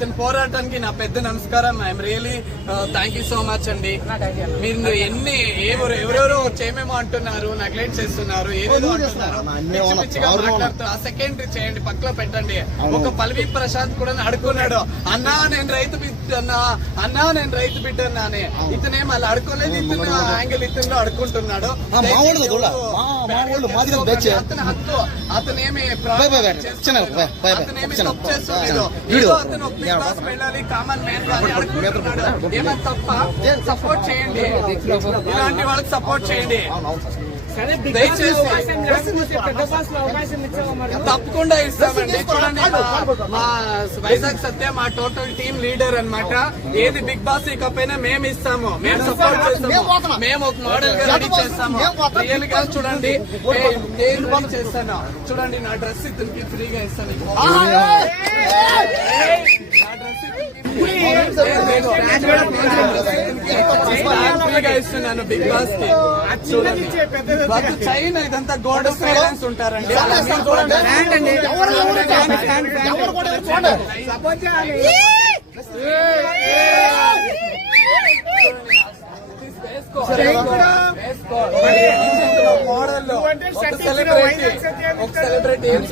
పోరాటానికి నా పెద్ద నమస్కారం. I'm really thank you so much అండి. మీరు ఎన్ని ఎవరెవరో చేయమేమో అంటున్నారు, నెగ్లెక్ట్ చేస్తున్నారు, ఏదేదో అంటున్నారు, పిచ్చిగా మాట్లాడుతున్నారు. ఆ సెకండరీ చేయండి, పక్కలో పెట్టండి. ఒక పల్వి ప్రశాంత్ కూడా అడుకున్నాడు, అన్నా నేను రైతు బిడ్డన్నా, అన్నా నేను రైతు బిడ్డన్నా అని. ఇతనేం అలా అడుకోలేదు, ఇతను యాంగిల్ ఇతను అడుకుంటున్నాడు. అతని హక్కు, అతనేమి తప్పు చేస్తున్నాడు. అతను బిగ్ బాస్ వెళ్ళాలి, కామన్ మ్యాన్ అడుకుంటున్నాడు. ఏమైనా తప్ప సపోర్ట్ చేయండి, ఇలాంటి వాళ్ళకి సపోర్ట్ చేయండి. తప్పకుండా ఇస్తామండి. చూడండి, మా వైజాగ్ సత్య మా టోటల్ టీమ్ లీడర్ అన్నమాట. ఏది బిగ్ బాస్ ఇకపోయినా మేము ఇస్తాము, మేము సపోర్ట్ చేస్తాము, మేము ఒక మోడల్ గా రెడీ చేస్తాము. రియల్ గా చూడండి, నేను పని చేస్తాను. చూడండి, నా డ్రెస్ ఇతనికి ఫ్రీగా ఇస్తాను. ఇస్తున్నాను బిగ్ బాస్ కి. చూడండి, చైనా ఇదంతా గోల్డ్ సైలెన్స్ ఉంటారండి. ఒక సెలబ్రిటీ ఏం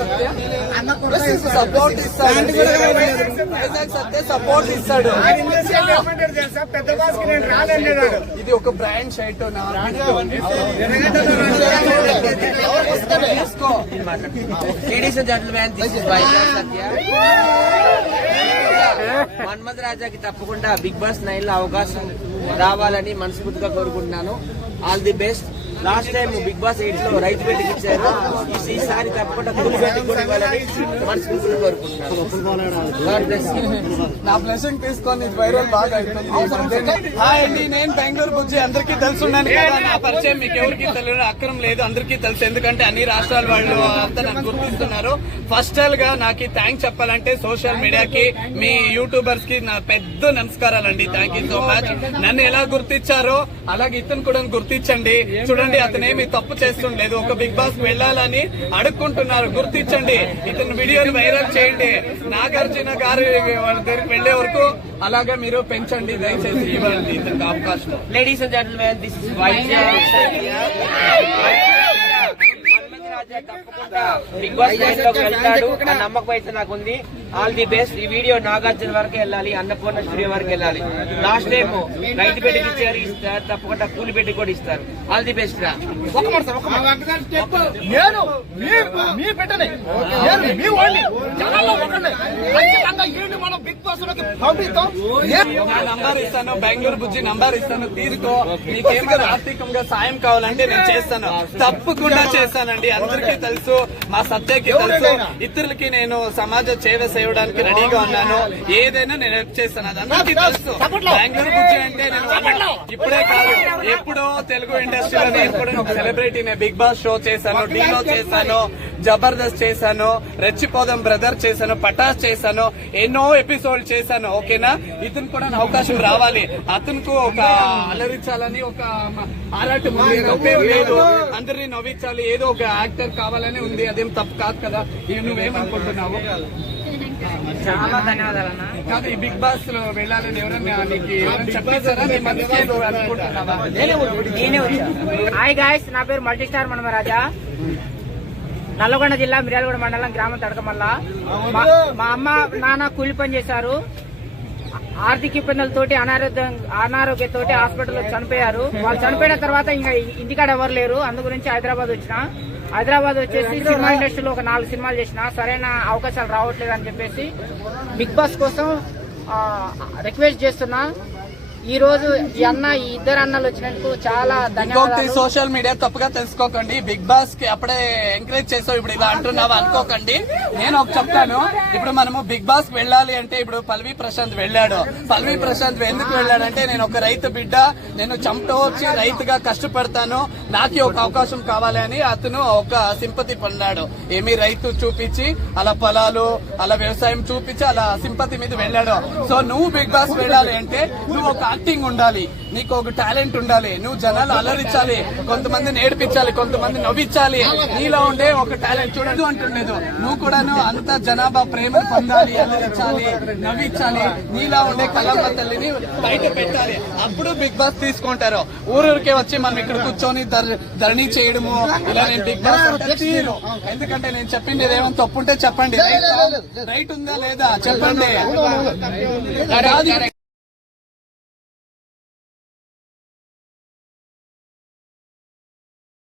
సపోర్ట్ ఇస్తాడు, సపోర్ట్ ఇస్తాడు. ఇది ఒక brand shirt. Ladies and gentlemen, this is Vizag Satya. Manmath రాజాకి తప్పకుండా బిగ్ బాస్ 9 లో అవకాశం రావాలని మనస్ఫూర్తిగా కోరుకుంటున్నాను. All the best. Last time Bigg Boss 8 లో రైతు బెట్టింగ్ ఇచ్చారు, ఈసారి తప్పకుండా కూలి బెట్టింగ్ కూడా ఇవ్వాలని మనస్ఫూర్తిగా కోరుకుంటున్నాను. నా బ్లెస్సింగ్ తీసుకొని వైరల్ బాగా అయిపోయింది. హాయ్ అండి, నేను బెంగళూరు బుజ్జి. అందరికీ తెలుసున్నాను కదా, నా పరిచయం మీకు ఎవరికి తెలియదు, అక్రమం లేదు, అందరికీ తెలుసు. ఎందుకంటే అన్ని రాష్ట్రాల వాళ్ళు అంతా నన్ను గుర్తిస్తున్నారు. ఫస్ట్ గా నాకు థ్యాంక్స్ చెప్పాలంటే సోషల్ మీడియాకి, మీ యూట్యూబర్స్ కి నా పెద్ద నమస్కారాలండి. Thank you so much. నన్ను ఎలా గుర్తించారో అలాగే ఇతను కూడా గుర్తించండి. చూడండి, అతనేమి తప్పు చేస్తుండలేదు, ఒక బిగ్ బాస్ వెళ్ళాలని అడుక్కుంటున్నారు. గుర్తించండి, ఇతను వీడియోని వైరల్ చేయండి. నాగార్జున గారి వాళ్ళ దగ్గరికి వెళ్లే వరకు అలాగే మీరు పెంచండి, దయచేసి ఇవ్వండి ఇతనికి అవకాశం. Ladies and gentlemen, this is Vizag Satya. తప్పకుండా బిగ్ బాస్ లోకి వెళ్తాడు ఆ నమ్మకం అయితే నాకుంది. All the best. ఈ వీడియో నాగార్జున వరకు వెళ్ళాలి, అన్నపూర్ణ స్టూడియో వరకు వెళ్ళాలి. లాస్ట్ టైం రైతు బిడ్డకి ఇచ్చారు, ఇస్తారు, తప్పకుండా కూలి బిడ్డ కూడా ఇస్తారు. ఆల్ ది బెస్ట్ రా. నంబర్ ఇస్తాను, బెంగళూరు బుజ్జి నంబర్ ఇస్తాను, తీసుకో. నీకేమైనా ఆర్థికంగా సాయం కావాలంటే నేను చేస్తాను, తప్పకుండా చేస్తానండి. అందరికీ తెలుసు, మా సత్యకి తెలుసు, ఇతరులకి నేను సమాజ సేవ చేయడానికి రెడీగా ఉన్నాను. ఏదైనా నేను హెల్ప్ చేస్తాను, అది అందరికీ తెలుసు. బెంగళూరు బుజ్జి అంటే నేను ఇప్పుడే కాదు, ఎప్పుడో తెలుగు ఇండస్ట్రీలో నేను కూడా ఒక సెలబ్రిటీనే. బిగ్ బాస్ షో చేశాను, డీలో చేశాను, జబర్దస్త్ చేశాను, రెచ్చిపోదాం బ్రదర్ చేశాను, పటాస్ చేశాను, ఎన్నో ఎపిసోడ్ చేశాను. ఓకేనా, ఇతను కూడా అవకాశం రావాలి. అతనికి ఒక అలరించాలని ఒక ఆరాటం లేదు, అందరినీ నవ్వించాలి, ఏదో ఒక యాక్టర్ కావాలని ఉంది. అదేం తప్పు కాదు కదా. నువ్వేమనుకుంటున్నావు? చాలా ధన్యవాదాలన్నా. కాదు, ఈ బిగ్ బాస్ లో వెళ్ళాలని ఎవరన్నా నీకు చెప్పేసారా? అనుకుంటున్నావా? హాయ్ గాయ్స్, నా పేరు మల్టీ స్టార్ మన్మరాజా. నల్లగొండ జిల్లా మిర్యాలగూడ మండలం, గ్రామం తడకమల్ల. మా అమ్మ నాన్న కూలి పని చేశారు. ఆర్థిక ఇబ్బందులతోటి అనారోగ్యంతో హాస్పిటల్లో చనిపోయారు. వాళ్ళు చనిపోయిన తర్వాత ఇంకా ఇంటికాడ ఎవరు లేరు. అందు గురించి హైదరాబాద్ వచ్చిన. హైదరాబాద్ వచ్చేసి సినిమా ఇండస్ట్రీలో ఒక 4 సినిమాలు చేసిన, సరైన అవకాశాలు రావట్లేదు అని చెప్పేసి బిగ్ బాస్ కోసం రిక్వెస్ట్ చేస్తున్నా. ఈ రోజు ఈ ఇద్దరు అన్నలు వచ్చినందుకు చాలా ధన్యవాదాలు. సోషల్ మీడియా తప్పుగా తెలుసుకోకండి. బిగ్ బాస్ కి అప్పుడే ఎంకరేజ్ చేసావు, ఇప్పుడు ఇలా అంటున్నావు అనుకోకండి. నేను ఒక చెప్తాను, ఇప్పుడు మనము బిగ్ బాస్ వెళ్ళాలి అంటే ఇప్పుడు పల్వి ప్రశాంత్ వెళ్ళాడు. పల్వి ప్రశాంత్ ఎందుకు వెళ్ళాడంటే, నేను ఒక రైతు బిడ్డ, నేను వచ్చి రైతుగా కష్టపడతాను, నాకు ఒక అవకాశం కావాలి అని అతను ఒక సింపతి పొందాడు. ఏమి రైతు చూపించి, అలా పొలాలు, అలా వ్యవసాయం చూపించి, అలా సింపతి మీద వెళ్ళాడు. సో నువ్వు బిగ్ బాస్ వెళ్ళాలి అంటే నువ్వు ఒక యాక్టింగ్ ఉండాలి, నీకు ఒక టాలెంట్ ఉండాలి, నువ్వు జనాలు అలరించాలి, కొంతమంది నేర్పించాలి, కొంతమంది నవ్వించాలి, నీలో ఉండే ఒక టాలెంట్ చూడదు అంటుండేదు. నువ్వు కూడాను అంత జనాభా ప్రేమ పొందాలి, అలరించాలి, నవ్వించాలి, నీలా ఉండే కళమ్మ తల్లిని బయట పెట్టాలి. అప్పుడు బిగ్ బాస్ తీసుకుంటారు. ఊరూరికే వచ్చి మనం ఇక్కడ కూర్చొని ధరణి చేయడము ఇలా నేను బిగ్ బాస్ అంటే తీరు. ఎందుకంటే నేను చెప్పింది ఏమైనా తప్పుంటే చెప్పండి, రైట్ ఉందా లేదా చెప్పండి.